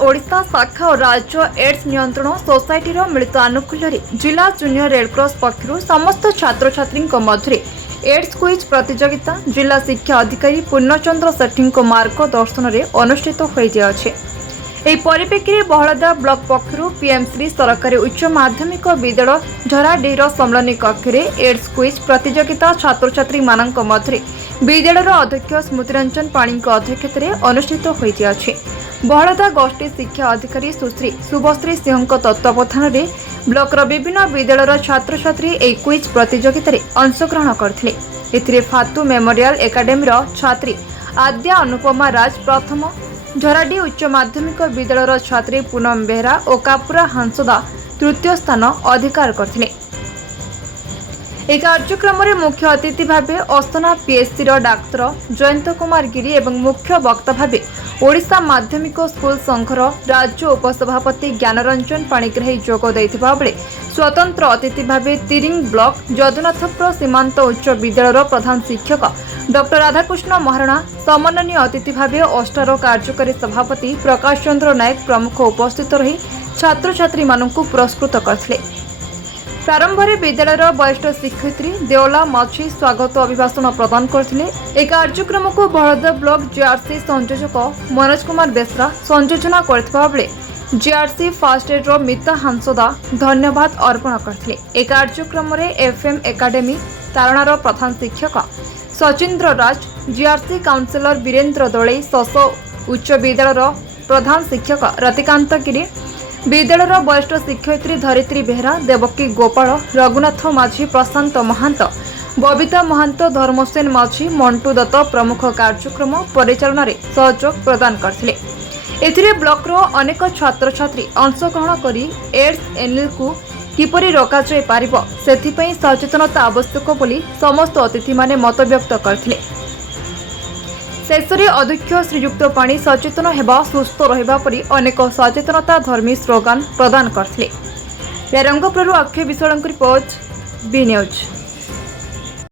ओडिशा शाखा और राज्य एड्स नियंत्रण सोसाइटी मिलित आनुकूल्य जिला जूनियर रेडक्रॉस पक्षर समस्त छात्र छात्री मध्य एड्स क्विज प्रतियोगिता जिला शिक्षा अधिकारी पूर्णचंद्र सेठी मार्गदर्शन में अनुष्ठित होती। परिप्रेक्षी में बहलदा ब्लॉक पक्षर पीएमसी सरकारी उच्च माध्यमिक विद्यालय झराडीर सम्मिलनी कक्ष में एड्स क्विज प्रतियोगिता छात्र छात्री मध्य विद्यालय अध्यक्ष स्मृतिरंजन पाणी अध्यक्षत अनुष्ठित होती। बहलदा गोष्ठी शिक्षा अधिकारी सुश्री शुभश्री सिंह तत्वावधान में ब्लॉकर विभिन्न विद्यालय छात्र छात्री एक क्विज प्रतियोगिता अंशग्रहण करते। फातु मेमोरियल एकाडेमी छात्री आद्या अनुपमा राज प्रथम, झराडी उच्च माध्यमिक विद्यालय छात्री पूनम बेहरा और कापुरा हांसदा तृतीय स्थान अधिकार करथिले। एक कार्यक्रम में मुख्य अतिथि भाव असना पीएससी डाक्तर जयंत कुमार गिरी और मुख्य वक्ता भाव ओडिशा माध्यमिक स्कूल संघर राज्य उपसभापति ज्ञानरंजन पाणिग्राही जोग देथिबा बेले स्वतंत्र अतिथि भाव तिरिंग ब्लॉक जदुनाथपुर सीमांत उच्च विद्यालय प्रधान शिक्षक डॉक्टर राधाकृष्ण महाराणा, सम्माननीय अतिथि भाव अष्टार कार्यकारी सभापति प्रकाश चंद्र नायक प्रमुख उपस्थित रही छात्र छात्री मानकु पुरस्कृत करथिले। प्रारंभ में विद्यालय वरिष्ठ शिक्षयित्री देवला माछी स्वागत अभिभाषण प्रदान करथिले। एक कार्यक्रम को बहलदा ब्लॉक जीआरसी संयोजक मनोज कुमार बेसरा संयोजना करथिबा बेले जीआरसी फास्ट एड मिता हांसदा धन्यवाद अर्पण करथिले। एक कार्यक्रम में एफएम एकाडेमी तारणार प्रधान शिक्षक सचिंद्र राज, जीआरसी काउंसिलर वीरेन्द्र दले, सस उच्च विद्यालय प्रधान शिक्षक रतिकांत गिरी, विद्यालय वरिष्ठ शिक्षयित्री धरित्री बेहरा, देवकी गोपाल, रघुनाथ माझी, प्रशांत महांत, बबिता महांत, धर्मसेन माझी, मंटू दत्त प्रमुख कार्यक्रम परिचालन में सहयोग प्रदान करथिले। एथिरे ब्लॉकर अनेक छात्र छात्री अंशग्रहण करी एड्स एनएल को किपरि रोका जाय पारिबो सेथिपई सचेतनता आवश्यक बोली समस्त अतिथि माने मत व्यक्त करथिले। शेषरे अध्यक्ष श्रीयुक्त पाणी सचेतन हेबा सुस्थ रहिबा परि अनेक सचेतनता धर्मी स्लोगान प्रदान करथिले। रंगपुरु अक्षय विश्वालंक रिपोर्ट बी न्यूज।